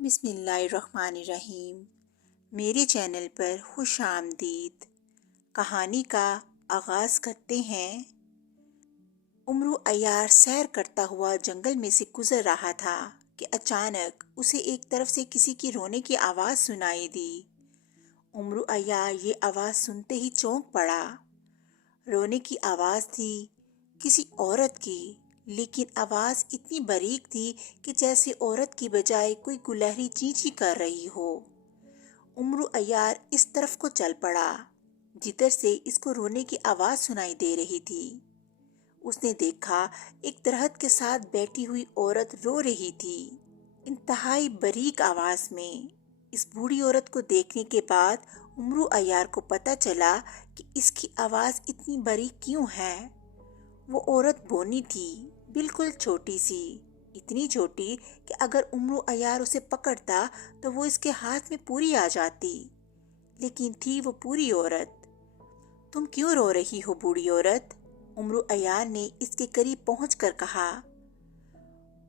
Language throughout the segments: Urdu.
بسم اللہ الرحمن الرحیم۔ میرے چینل پر خوش آمدید۔ کہانی کا آغاز کرتے ہیں۔ امرو عیار سیر کرتا ہوا جنگل میں سے گزر رہا تھا کہ اچانک اسے ایک طرف سے کسی کی رونے کی آواز سنائی دی۔ امرو عیار یہ آواز سنتے ہی چونک پڑا۔ رونے کی آواز تھی کسی عورت کی، لیکن آواز اتنی باریک تھی کہ جیسے عورت کی بجائے کوئی گلہری چینچی کر رہی ہو۔ امرو عیار اس طرف کو چل پڑا جدھر سے اس کو رونے کی آواز سنائی دے رہی تھی۔ اس نے دیکھا ایک درخت کے ساتھ بیٹھی ہوئی عورت رو رہی تھی، انتہائی باریک آواز میں۔ اس بوڑھی عورت کو دیکھنے کے بعد امرو عیار کو پتہ چلا کہ اس کی آواز اتنی باریک کیوں ہے۔ وہ عورت بونی تھی، بالکل چھوٹی سی، اتنی چھوٹی کہ اگر امرو عیار اسے پکڑتا تو وہ اس کے ہاتھ میں پوری آ جاتی، لیکن تھی وہ پوری عورت۔ تم کیوں رو رہی ہو بوڑھی عورت؟ امرو عیار نے اس کے قریب پہنچ کر کہا۔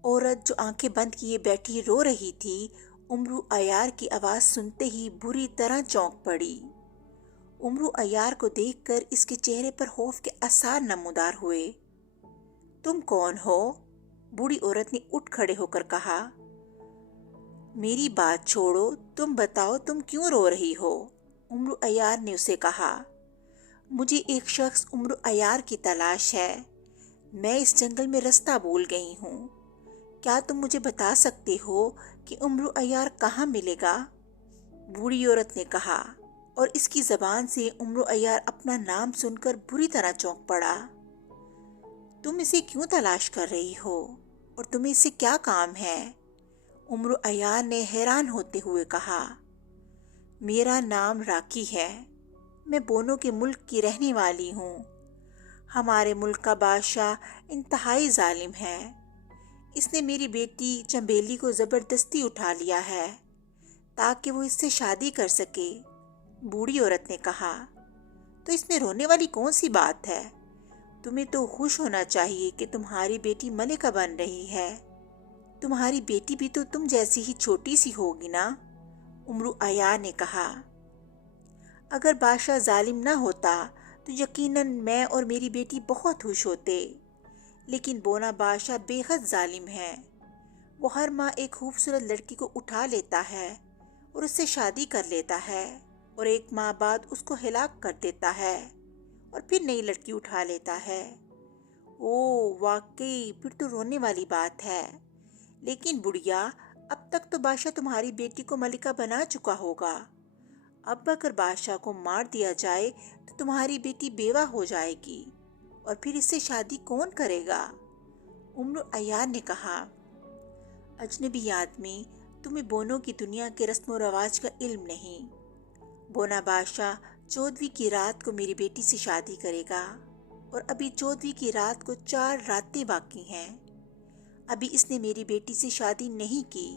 عورت جو آنکھیں بند کیے بیٹھی رو رہی تھی، امرو عیار کی آواز سنتے ہی بری طرح چونک پڑی۔ امرو عیار کو دیکھ کر اس کے چہرے پر خوف کے آثار نمودار ہوئے۔ تم کون ہو؟ بوڑھی عورت نے اٹھ کھڑے ہو کر کہا۔ میری بات چھوڑو، تم بتاؤ تم کیوں رو رہی ہو؟ امرو عیار نے اسے کہا۔ مجھے ایک شخص امرو عیار کی تلاش ہے۔ میں اس جنگل میں رستہ بھول گئی ہوں۔ کیا تم مجھے بتا سکتے ہو کہ امرو عیار کہاں ملے گا؟ بوڑھی عورت نے کہا، اور اس کی زبان سے امرو عیار اپنا نام سن کر بری طرح چونک پڑا۔ تم اسے کیوں تلاش کر رہی ہو اور تمہیں اس سے کیا کام ہے؟ امرو عیار نے حیران ہوتے ہوئے کہا۔ میرا نام راکی ہے، میں بونو کے ملک کی رہنے والی ہوں۔ ہمارے ملک کا بادشاہ انتہائی ظالم ہے۔ اس نے میری بیٹی چنبیلی کو زبردستی اٹھا لیا ہے تاکہ وہ اس سے شادی کر سکے۔ بوڑھی عورت نے کہا، تو اس میں رونے والی کون سی بات ہے؟ تمہیں تو خوش ہونا چاہیے کہ تمہاری بیٹی ملکہ بن رہی ہے۔ تمہاری بیٹی بھی تو تم جیسی ہی چھوٹی سی ہوگی نا؟ امرو عیار نے کہا۔ اگر بادشاہ ظالم نہ ہوتا تو یقیناً میں اور میری بیٹی بہت خوش ہوتے، لیکن بونا بادشاہ بے حد ظالم ہے۔ وہ ہر ماہ ایک خوبصورت لڑکی کو اٹھا لیتا ہے اور اس سے شادی کر لیتا ہے، اور ایک ماہ بعد اس کو ہلاک کر دیتا ہے اور پھر نئی لڑکی اٹھا لیتا ہے۔ اوہ واقعی، پھر تو رونے والی بات ہے۔ لیکن بڑھیا، اب تک تو بادشاہ تمہاری بیٹی کو ملکہ بنا چکا ہوگا۔ اب اگر بادشاہ کو مار دیا جائے تو تمہاری بیٹی بیوہ ہو جائے گی، اور پھر اس سے شادی کون کرے گا؟ امرو عیار نے کہا۔ اجنبی آدمی، تمہیں بونو کی دنیا کے رسم و رواج کا علم نہیں۔ بونا بادشاہ 14ویں کی رات کو میری بیٹی سے شادی کرے گا، اور ابھی 14ویں کی رات کو 4 راتیں باقی ہیں۔ ابھی اس نے میری بیٹی سے شادی نہیں کی۔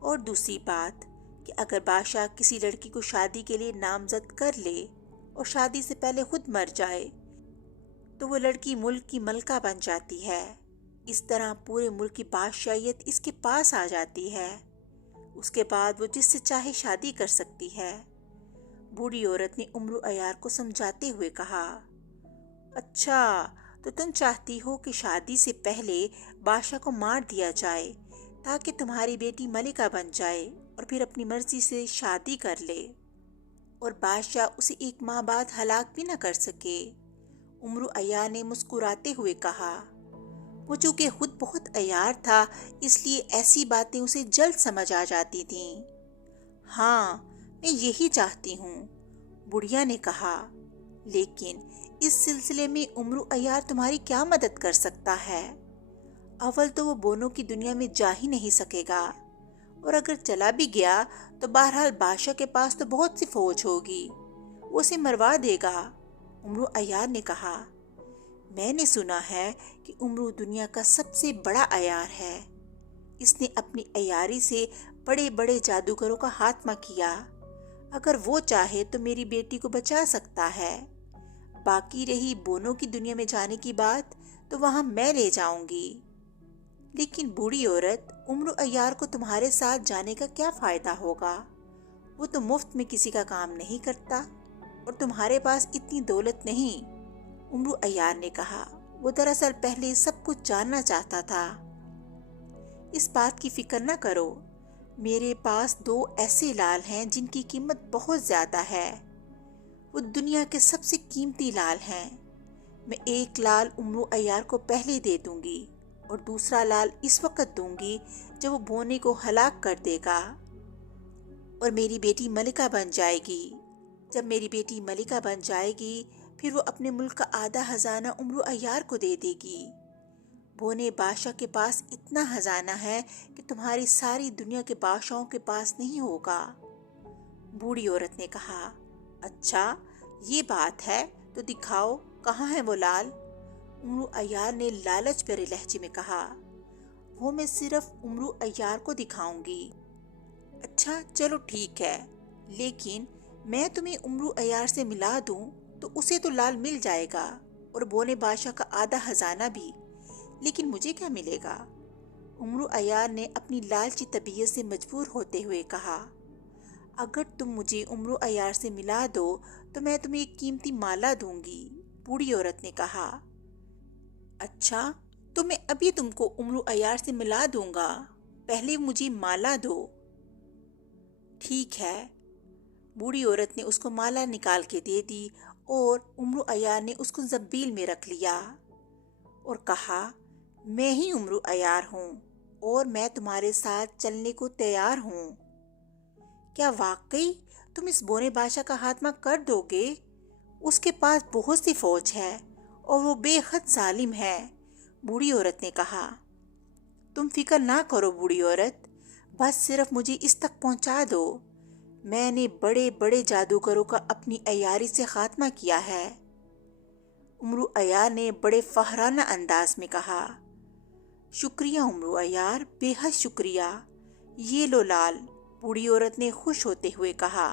اور دوسری بات کہ اگر بادشاہ کسی لڑکی کو شادی کے لیے نامزد کر لے اور شادی سے پہلے خود مر جائے تو وہ لڑکی ملک کی ملکہ بن جاتی ہے۔ اس طرح پورے ملک کی بادشاہیت اس کے پاس آ جاتی ہے۔ اس کے بعد وہ جس سے چاہے شادی کر سکتی ہے۔ بوڑھی عورت نے امرو عیار کو سمجھاتے ہوئے کہا۔ اچھا، تو تم چاہتی ہو کہ شادی سے پہلے بادشاہ کو مار دیا جائے تاکہ تمہاری بیٹی ملکہ بن جائے اور پھر اپنی مرضی سے شادی کر لے، اور بادشاہ اسے ایک ماہ بعد ہلاک بھی نہ کر سکے؟ امرو عیار نے مسکراتے ہوئے کہا۔ وہ چونکہ خود بہت عیار تھا، اس لیے ایسی باتیں اسے جلد سمجھ آ جاتی تھیں۔ ہاں، میں یہی چاہتی ہوں، بڑھیا نے کہا۔ لیکن اس سلسلے میں امرو عیار تمہاری کیا مدد کر سکتا ہے؟ اول تو وہ بونو کی دنیا میں جا ہی نہیں سکے گا، اور اگر چلا بھی گیا تو بہرحال بادشاہ کے پاس تو بہت سی فوج ہوگی، وہ اسے مروا دے گا۔ امرو عیار نے کہا۔ میں نے سنا ہے کہ امرو دنیا کا سب سے بڑا عیار ہے۔ اس نے اپنی عیاری سے بڑے بڑے جادوگروں کا خاتمہ کیا۔ اگر وہ چاہے تو میری بیٹی کو بچا سکتا ہے۔ باقی رہی بونو کی دنیا میں جانے کی بات، تو وہاں میں لے جاؤں گی۔ لیکن بوڑھی عورت، عمرو عیار کو تمہارے ساتھ جانے کا کیا فائدہ ہوگا؟ وہ تو مفت میں کسی کا کام نہیں کرتا اور تمہارے پاس اتنی دولت نہیں۔ عمرو عیار نے کہا۔ وہ دراصل پہلے سب کچھ جاننا چاہتا تھا۔ اس بات کی فکر نہ کرو، میرے پاس 2 ایسے لال ہیں جن کی قیمت بہت زیادہ ہے۔ وہ دنیا کے سب سے قیمتی لال ہیں۔ میں ایک لال عمرو عیار کو پہلے دے دوں گی اور دوسرا لال اس وقت دوں گی جب وہ بونے کو ہلاک کر دے گا اور میری بیٹی ملکہ بن جائے گی۔ جب میری بیٹی ملکہ بن جائے گی پھر وہ اپنے ملک کا آدھا خزانہ عمرو عیار کو دے دے گی۔ بونے بادشاہ کے پاس اتنا خزانہ ہے کہ تمہاری ساری دنیا کے بادشاہوں کے پاس نہیں ہوگا۔ بوڑھی عورت نے کہا، اچھا یہ بات ہے تو دکھاؤ کہاں ہے وہ لال؟ عمرو عیار نے لالچ بھرے لہجے میں کہا، وہ میں صرف عمرو عیار کو دکھاؤں گی۔ اچھا چلو ٹھیک ہے، لیکن میں تمہیں عمرو عیار سے ملا دوں تو اسے تو لال مل جائے گا اور بونے بادشاہ کا آدھا خزانہ بھی، لیکن مجھے کیا ملے گا؟ عمرو عیار نے اپنی لالچی طبیعت سے مجبور ہوتے ہوئے کہا، اگر تم مجھے عمرو عیار سے ملا دو تو میں تمہیں ایک قیمتی مالا دوں گی۔ بوڑھی عورت نے کہا، اچھا تو میں ابھی تم کو عمرو عیار سے ملا دوں گا، پہلے مجھے مالا دو۔ ٹھیک ہے۔ بوڑھی عورت نے اس کو مالا نکال کے دے دی اور عمرو عیار نے اس کو زنبیل میں رکھ لیا اور کہا، میں ہی عمرو عیار ہوں اور میں تمہارے ساتھ چلنے کو تیار ہوں۔ کیا واقعی تم اس بونے بادشاہ کا خاتمہ کر دو گے؟ اس کے پاس بہت سی فوج ہے اور وہ بے حد ظالم ہے۔ بوڑھی عورت نے کہا، تم فکر نہ کرو بوڑھی عورت، بس صرف مجھے اس تک پہنچا دو۔ میں نے بڑے بڑے جادوگروں کا اپنی عیاری سے خاتمہ کیا ہے۔ عمرو عیار نے بڑے فخرانہ انداز میں کہا، شکریہ عمرو عیار، بے حد شکریہ، یہ لو لال۔ بوڑھی عورت نے خوش ہوتے ہوئے کہا۔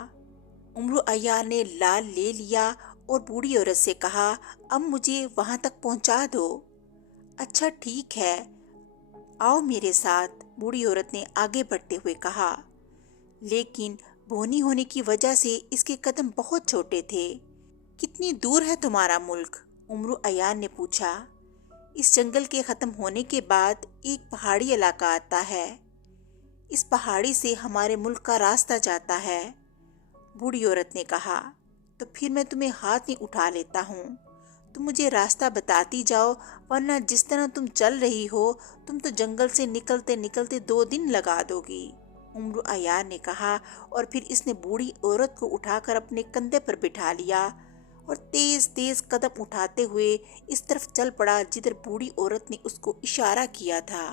عمرو عیار نے لال لے لیا اور بوڑھی عورت سے کہا، اب مجھے وہاں تک پہنچا دو۔ اچھا ٹھیک ہے، آؤ میرے ساتھ، بوڑھی عورت نے آگے بڑھتے ہوئے کہا، لیکن بونی ہونے کی وجہ سے اس کے قدم بہت چھوٹے تھے۔ کتنی دور ہے تمہارا ملک؟ عمرو عیار نے پوچھا۔ اس جنگل کے ختم ہونے کے بعد ایک پہاڑی علاقہ آتا ہے، اس پہاڑی سے ہمارے ملک کا راستہ جاتا ہے۔ بوڑھی عورت نے کہا، تو پھر میں تمہیں ہاتھ میں اٹھا لیتا ہوں، تم مجھے راستہ بتاتی جاؤ، ورنہ جس طرح تم چل رہی ہو تم تو جنگل سے نکلتے نکلتے 2 دن لگا دو گی۔ عمرو عیار نے کہا اور پھر اس نے بوڑھی عورت کو اٹھا کر اپنے کندھے پر بٹھا لیا اور تیز تیز قدم اٹھاتے ہوئے اس طرف چل پڑا جدھر بوڑھی عورت نے اس کو اشارہ کیا تھا۔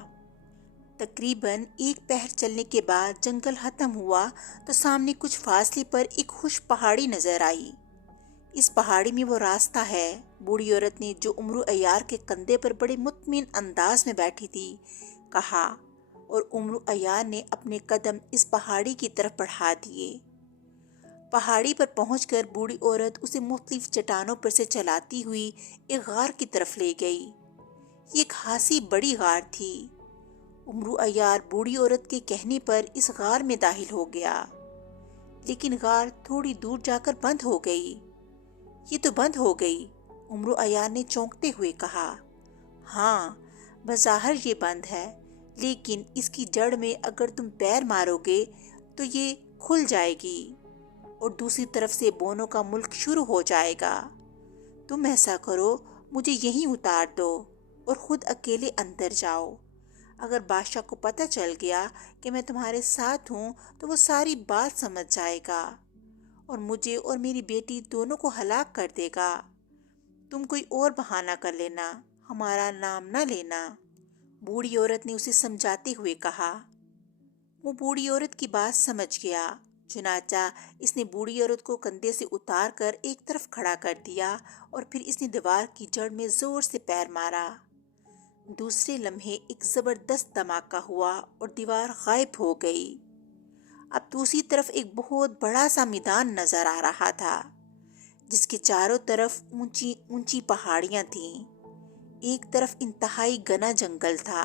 تقریباً 1 پہر چلنے کے بعد جنگل ختم ہوا تو سامنے کچھ فاصلے پر ایک خشک پہاڑی نظر آئی۔ اس پہاڑی میں وہ راستہ ہے، بوڑھی عورت نے، جو عمرو عیار کے کندھے پر بڑے مطمئن انداز میں بیٹھی تھی، کہا، اور عمرو عیار نے اپنے قدم اس پہاڑی کی طرف بڑھا دیے۔ پہاڑی پر پہنچ کر بوڑھی عورت اسے مختلف چٹانوں پر سے چلاتی ہوئی ایک غار کی طرف لے گئی۔ یہ ایک خاصی بڑی غار تھی۔ عمرو عیار بوڑھی عورت کے کہنے پر اس غار میں داخل ہو گیا، لیکن غار تھوڑی دور جا کر بند ہو گئی۔ یہ تو بند ہو گئی، عمرو عیار نے چونکتے ہوئے کہا۔ ہاں، بظاہر یہ بند ہے، لیکن اس کی جڑ میں اگر تم پیر مارو گے تو یہ کھل جائے گی اور دوسری طرف سے بونوں کا ملک شروع ہو جائے گا۔ تم ایسا کرو، مجھے یہیں اتار دو اور خود اکیلے اندر جاؤ۔ اگر بادشاہ کو پتہ چل گیا کہ میں تمہارے ساتھ ہوں تو وہ ساری بات سمجھ جائے گا اور مجھے اور میری بیٹی دونوں کو ہلاک کر دے گا۔ تم کوئی اور بہانہ کر لینا، ہمارا نام نہ لینا، بوڑھی عورت نے اسے سمجھاتے ہوئے کہا۔ وہ بوڑھی عورت کی بات سمجھ گیا، چنانچہ اس نے بوڑھی عورت کو کندھے سے اتار کر ایک طرف کھڑا کر دیا اور پھر اس نے دیوار کی جڑ میں زور سے پیر مارا۔ دوسرے لمحے ایک زبردست دھماکہ ہوا اور دیوار غائب ہو گئی۔ اب دوسری طرف ایک بہت بڑا سا میدان نظر آ رہا تھا، جس کے چاروں طرف اونچی اونچی پہاڑیاں تھیں۔ ایک طرف انتہائی گھنا جنگل تھا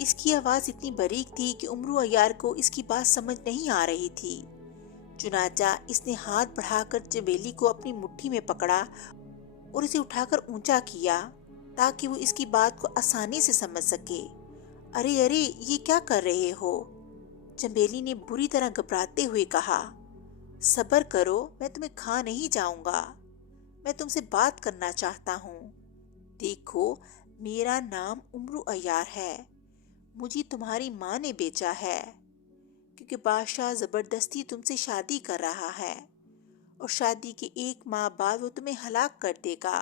اس کی آواز اتنی باریک تھی کہ امرو عیار کو اس کی بات سمجھ نہیں آ رہی تھی۔ چنانچہ اس نے ہاتھ بڑھا کر چنبیلی کو اپنی مٹھی میں پکڑا اور اسے اٹھا کر اونچا کیا تاکہ وہ اس کی بات کو آسانی سے سمجھ سکے۔ ارے ارے، یہ کیا کر رہے ہو؟ چنبیلی نے بری طرح گھبراتے ہوئے کہا۔ صبر کرو، میں تمہیں کھا نہیں جاؤں گا، میں تم سے بات کرنا چاہتا ہوں۔ دیکھو، میرا نام امرو عیار ہے، مجھے تمہاری ماں نے بیچا ہے کیونکہ بادشاہ زبردستی تم سے شادی کر رہا ہے اور شادی کے 1 ماہ بعد وہ تمہیں ہلاک کر دے گا۔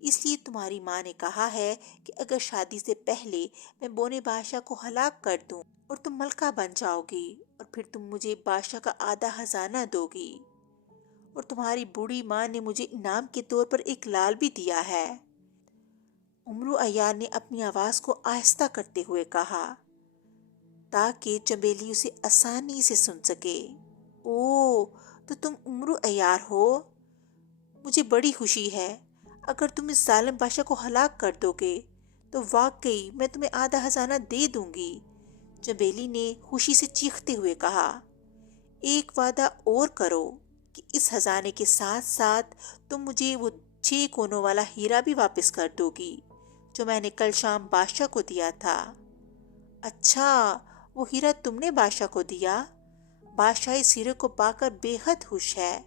اس لیے تمہاری ماں نے کہا ہے کہ اگر شادی سے پہلے میں بونے بادشاہ کو ہلاک کر دوں اور تم ملکہ بن جاؤ گی اور پھر تم مجھے بادشاہ کا آدھا خزانہ دو گی، اور تمہاری بوڑھی ماں نے مجھے انعام کے طور پر ایک لال بھی دیا ہے۔ امرو عیار نے اپنی آواز کو آہستہ کرتے ہوئے کہا تاکہ چنبیلی اسے آسانی سے سن سکے۔ اوہ، تو تم امرو عیار ہو؟ مجھے بڑی خوشی ہے۔ اگر تم اس ظالم بادشاہ کو ہلاک کر دو گے تو واقعی میں تمہیں آدھا خزانہ دے دوں گی۔ چنبیلی نے خوشی سے چیختے ہوئے کہا۔ ایک وعدہ اور کرو کہ اس خزانے کے ساتھ ساتھ تم مجھے وہ 6 کونوں والا ہیرا بھی واپس کر دو گی جو میں نے کل شام بادشاہ کو دیا تھا۔ اچھا، وہ ہیرا تم نے بادشاہ کو دیا؟ بادشاہ اس ہیرے کو پا کر بے حد خوش ہے۔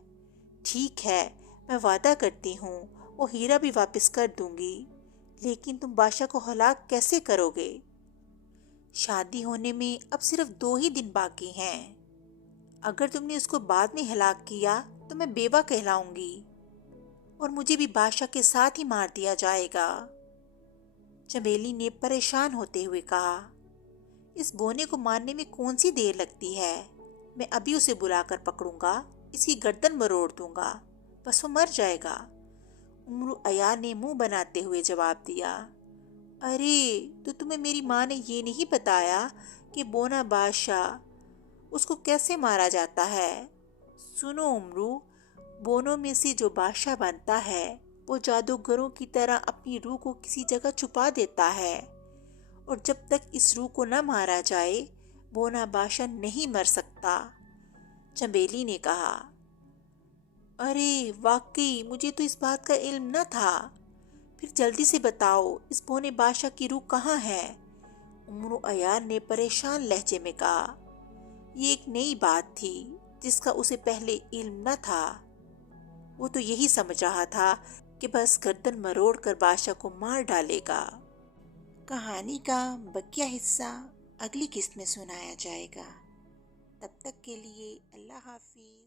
ٹھیک ہے، میں وعدہ کرتی ہوں وہ ہیرا بھی واپس کر دوں گی، لیکن تم بادشاہ کو ہلاک کیسے کرو گے؟ شادی ہونے میں اب صرف 2 ہی دن باقی ہیں۔ اگر تم نے اس کو بعد میں ہلاک کیا تو میں بیوہ کہلاؤں گی اور مجھے بھی بادشاہ کے ساتھ ہی مار دیا جائے گا۔ چنبیلی نے پریشان ہوتے ہوئے کہا۔ اس بونے کو مارنے میں کون سی دیر لگتی ہے؟ میں ابھی اسے بلا کر پکڑوں گا، اس کی گردن مروڑ دوں گا، بس وہ مر جائے گا۔ امرو عیار نے منہ بناتے ہوئے جواب دیا۔ ارے، تو تمہیں میری ماں نے یہ نہیں بتایا کہ بونا بادشاہ اس کو کیسے مارا جاتا ہے؟ سنو امرو، بونوں میں سے جو بادشاہ بنتا ہے وہ جادوگروں کی طرح اپنی روح کو کسی جگہ چھپا دیتا ہے، اور جب تک اس روح کو نہ مارا جائے بونا بادشاہ نہیں مر سکتا۔ چنبیلی نے کہا۔ ارے واقعی، مجھے تو اس بات کا علم نہ تھا۔ پھر جلدی سے بتاؤ، اس بونے بادشاہ کی روح کہاں ہے؟ امرو عیار نے پریشان لہجے میں کہا۔ یہ ایک نئی بات تھی جس کا اسے پہلے علم نہ تھا۔ وہ تو یہی سمجھ رہا تھا کہ بس گردن مروڑ کر بادشاہ کو مار ڈالے گا۔ کہانی کا بقیہ حصہ اگلی قسط میں سنایا جائے گا۔ تب تک کے لیے اللہ حافظ۔